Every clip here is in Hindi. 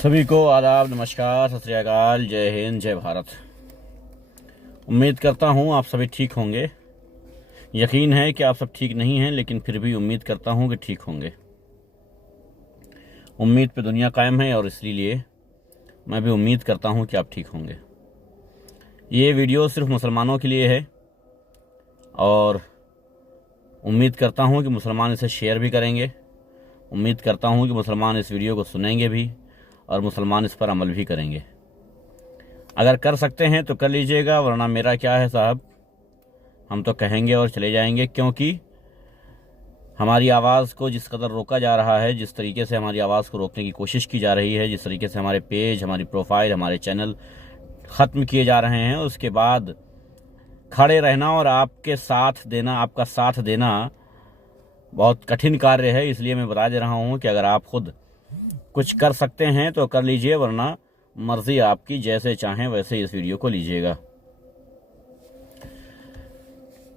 सभी को आदाब, नमस्कार, सत श्री अकाल, जय हिंद, जय भारत। उम्मीद करता हूँ आप सभी ठीक होंगे। यकीन है कि आप सब ठीक नहीं हैं, लेकिन फिर भी उम्मीद करता हूँ कि ठीक होंगे। उम्मीद पे दुनिया कायम है और इसलिए मैं भी उम्मीद करता हूँ कि आप ठीक होंगे। ये वीडियो सिर्फ मुसलमानों के लिए है और उम्मीद करता हूँ कि मुसलमान इसे शेयर भी करेंगे। उम्मीद करता हूँ कि मुसलमान इस वीडियो को सुनेंगे भी और मुसलमान इस पर अमल भी करेंगे। अगर कर सकते हैं तो कर लीजिएगा, वरना मेरा क्या है साहब, हम तो कहेंगे और चले जाएंगे। क्योंकि हमारी आवाज़ को जिस कदर रोका जा रहा है, जिस तरीके से हमारी आवाज़ को रोकने की कोशिश की जा रही है, जिस तरीके से हमारे पेज, हमारी प्रोफाइल, हमारे चैनल ख़त्म किए जा रहे हैं, उसके बाद खड़े रहना और आपके साथ देना, आपका साथ देना बहुत कठिन कार्य है। इसलिए मैं बता दे रहा हूँ कि अगर आप खुद कुछ कर सकते हैं तो कर लीजिए, वरना मर्जी आपकी, जैसे चाहें वैसे इस वीडियो को लीजिएगा।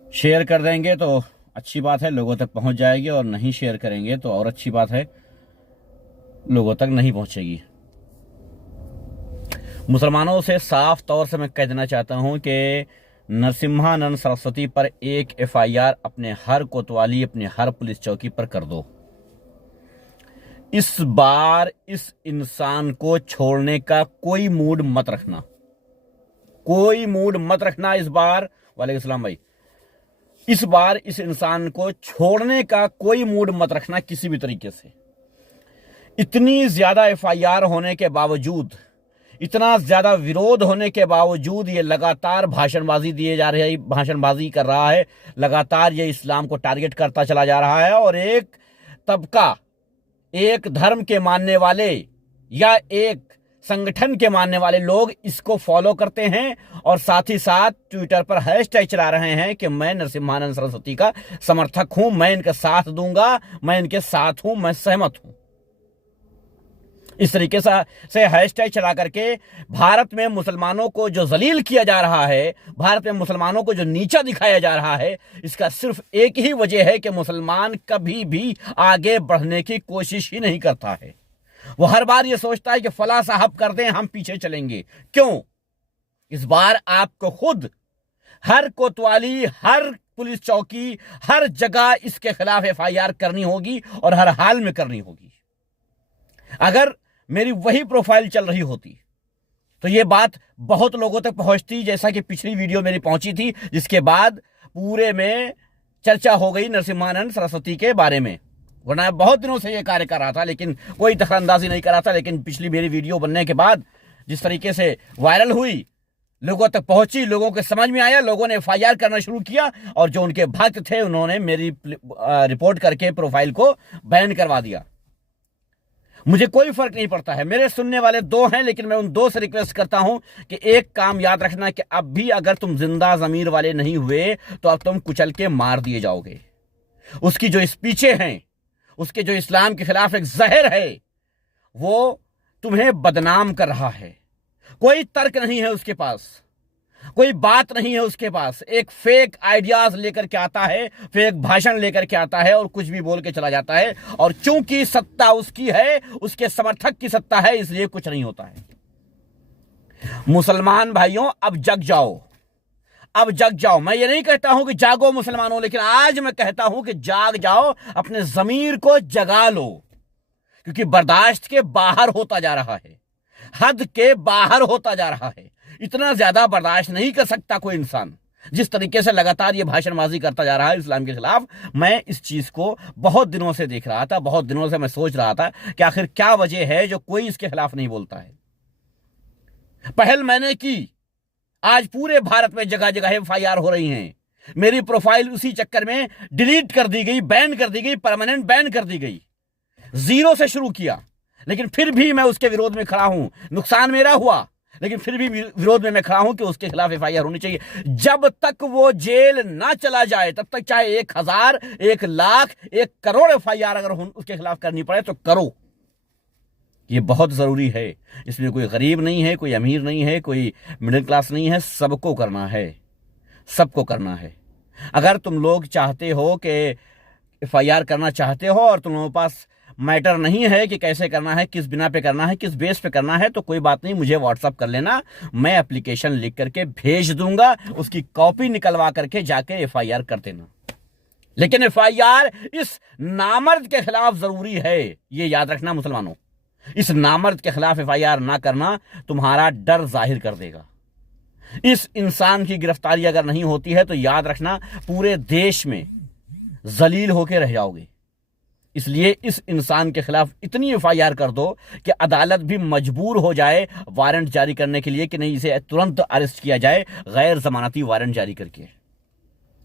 शेयर कर देंगे तो अच्छी बात है, लोगों तक पहुंच जाएगी, और नहीं शेयर करेंगे तो और अच्छी बात है, लोगों तक नहीं पहुंचेगी। मुसलमानों से साफ तौर से मैं कह देना चाहता हूं कि नरसिम्हानंद सरस्वती पर एक FIR अपने हर कोतवाली, अपने हर पुलिस चौकी पर कर दो। इस बार इस इंसान को छोड़ने का कोई मूड मत रखना, कोई मूड मत रखना इस बार। वालेकुम सलाम भाई। इस बार इस इंसान को छोड़ने का कोई मूड मत रखना किसी भी तरीके से। इतनी ज्यादा FIR होने के बावजूद, इतना ज्यादा विरोध होने के बावजूद ये लगातार भाषणबाजी कर रहा है, लगातार ये इस्लाम को टारगेट करता चला जा रहा है। और एक तबका, एक धर्म के मानने वाले या एक संगठन के मानने वाले लोग इसको फॉलो करते हैं और साथ ही साथ ट्विटर पर हैशटैग चला रहे हैं कि मैं नरसिम्हानंद सरस्वती का समर्थक हूं, मैं इनका साथ दूंगा, मैं इनके साथ हूं, मैं सहमत हूं। इस तरीके से हैशटैग चला करके भारत में मुसलमानों को जो जलील किया जा रहा है, भारत में मुसलमानों को जो नीचा दिखाया जा रहा है, इसका सिर्फ एक ही वजह है कि मुसलमान कभी भी आगे बढ़ने की कोशिश ही नहीं करता है। वो हर बार ये सोचता है कि फला साहब कर दें, हम पीछे चलेंगे। क्यों? इस बार आपको खुद हर कोतवाली, हर पुलिस चौकी, हर जगह इसके खिलाफ FIR करनी होगी और हर हाल में करनी होगी। अगर मेरी वही प्रोफाइल चल रही होती तो ये बात बहुत लोगों तक पहुंचती, जैसा कि पिछली वीडियो मेरी पहुंची थी, जिसके बाद पूरे में चर्चा हो गई नरसिम्हानंद सरस्वती के बारे में। वरना बहुत दिनों से ये कार्य कर रहा था, लेकिन कोई दखलंदाजी नहीं कर रहा था। लेकिन पिछली मेरी वीडियो बनने के बाद जिस तरीके से वायरल हुई, लोगों तक पहुंची, लोगों के समझ में आया, लोगों ने FIR करना शुरू किया, और जो उनके भक्त थे उन्होंने मेरी रिपोर्ट करके प्रोफाइल को बैन करवा दिया। मुझे कोई फर्क नहीं पड़ता है, मेरे सुनने वाले 2 हैं, लेकिन मैं उन 2 से रिक्वेस्ट करता हूं कि एक काम याद रखना कि अब भी अगर तुम जिंदा जमीर वाले नहीं हुए तो अब तुम कुचल के मार दिए जाओगे। उसकी जो स्पीचें हैं, उसके जो इस्लाम के खिलाफ एक जहर है, वो तुम्हें बदनाम कर रहा है। कोई तर्क नहीं है उसके पास, कोई बात नहीं है उसके पास। एक फेक आइडियाज लेकर के आता है, फेक भाषण लेकर के आता है और कुछ भी बोल के चला जाता है। और चूंकि सत्ता उसकी है, उसके समर्थक की सत्ता है, इसलिए कुछ नहीं होता है। मुसलमान भाइयों, अब जग जाओ, अब जग जाओ। मैं ये नहीं कहता हूं कि जागो मुसलमानों, लेकिन आज मैं कहता हूं कि जाग जाओ, अपने जमीर को जगा लो, क्योंकि बर्दाश्त के बाहर होता जा रहा है, हद के बाहर होता जा रहा है। इतना ज्यादा बर्दाश्त नहीं कर सकता कोई इंसान। जिस तरीके से लगातार ये भाषणबाजी करता जा रहा है इस्लाम के खिलाफ, मैं इस चीज को बहुत दिनों से देख रहा था, बहुत दिनों से मैं सोच रहा था कि आखिर क्या वजह है जो कोई इसके खिलाफ नहीं बोलता है। पहल मैंने की, आज पूरे भारत में जगह जगह FIR हो रही हैं। मेरी प्रोफाइल उसी चक्कर में डिलीट कर दी गई, बैन कर दी गई, परमानेंट बैन कर दी गई। 0 से शुरू किया, लेकिन फिर भी मैं उसके विरोध में खड़ा हूं। नुकसान मेरा हुआ, लेकिन फिर भी विरोध में मैं खड़ा हूं कि उसके खिलाफ FIR होनी चाहिए। जब तक वो जेल ना चला जाए तब तक चाहे 1000, 1 लाख, 1 करोड़ FIR अगर उसके खिलाफ करनी पड़े तो करो। ये बहुत जरूरी है। इसमें कोई गरीब नहीं है, कोई अमीर नहीं है, कोई मिडिल क्लास नहीं है, सबको करना है, सबको करना है। अगर तुम लोग चाहते हो कि FIR करना चाहते हो और तुम लोगों के पास मैटर नहीं है कि कैसे करना है, किस बिना पे करना है, किस बेस पे करना है, तो कोई बात नहीं, मुझे व्हाट्सअप कर लेना, मैं एप्लीकेशन लिख करके भेज दूंगा, उसकी कॉपी निकलवा करके जाके एफआईआर कर देना। लेकिन एफआईआर इस नामर्द के खिलाफ जरूरी है, ये याद रखना मुसलमानों। इस नामर्द के खिलाफ एफआईआर ना करना तुम्हारा डर जाहिर कर देगा। इस इंसान की गिरफ्तारी अगर नहीं होती है तो याद रखना पूरे देश में जलील होकर रह जाओगे। इसलिए इस इंसान के खिलाफ इतनी एफआईआर कर दो कि अदालत भी मजबूर हो जाए वारंट जारी करने के लिए कि नहीं, इसे तुरंत अरेस्ट किया जाए गैर जमानती वारंट जारी करके।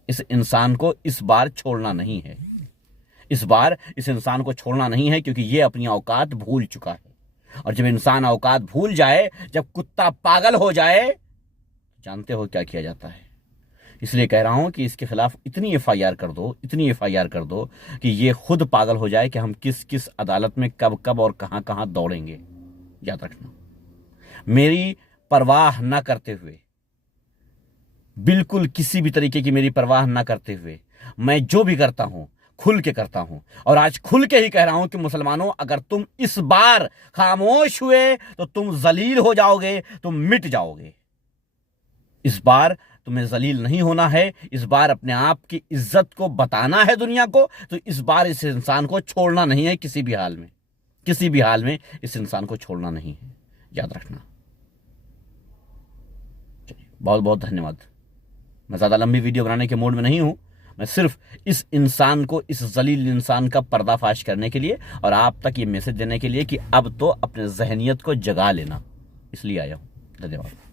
इस इंसान को इस बार छोड़ना नहीं है, इस बार इस इंसान को छोड़ना नहीं है, क्योंकि ये अपनी औकात भूल चुका है। और जब इंसान औकात भूल जाए, जब कुत्ता पागल हो जाए, जानते हो क्या किया जाता है। इसलिए कह रहा हूं कि इसके खिलाफ इतनी एफआईआर कर दो, इतनी एफआईआर कर दो कि ये खुद पागल हो जाए कि हम किस किस अदालत में कब कब और कहां कहां दौड़ेंगे। याद रखना, मेरी परवाह ना करते हुए, बिल्कुल किसी भी तरीके की मेरी परवाह ना करते हुए, मैं जो भी करता हूं खुल के करता हूं। और आज खुल के ही कह रहा हूं कि मुसलमानों, अगर तुम इस बार खामोश हुए तो तुम जलील हो जाओगे, तुम मिट जाओगे। इस बार तुम्हें जलील नहीं होना है, इस बार अपने आप की इज्जत को बताना है दुनिया को, तो इस बार इस इंसान को छोड़ना नहीं है किसी भी हाल में, किसी भी हाल में इस इंसान को छोड़ना नहीं है। याद रखना। बहुत बहुत धन्यवाद। मैं ज्यादा लंबी वीडियो बनाने के मूड में नहीं हूं, मैं सिर्फ इस इंसान को, इस जलील इंसान का पर्दाफाश करने के लिए और आप तक ये मैसेज देने के लिए कि अब तो अपने जहनियत को जगा लेना, इसलिए आया हूं। धन्यवाद।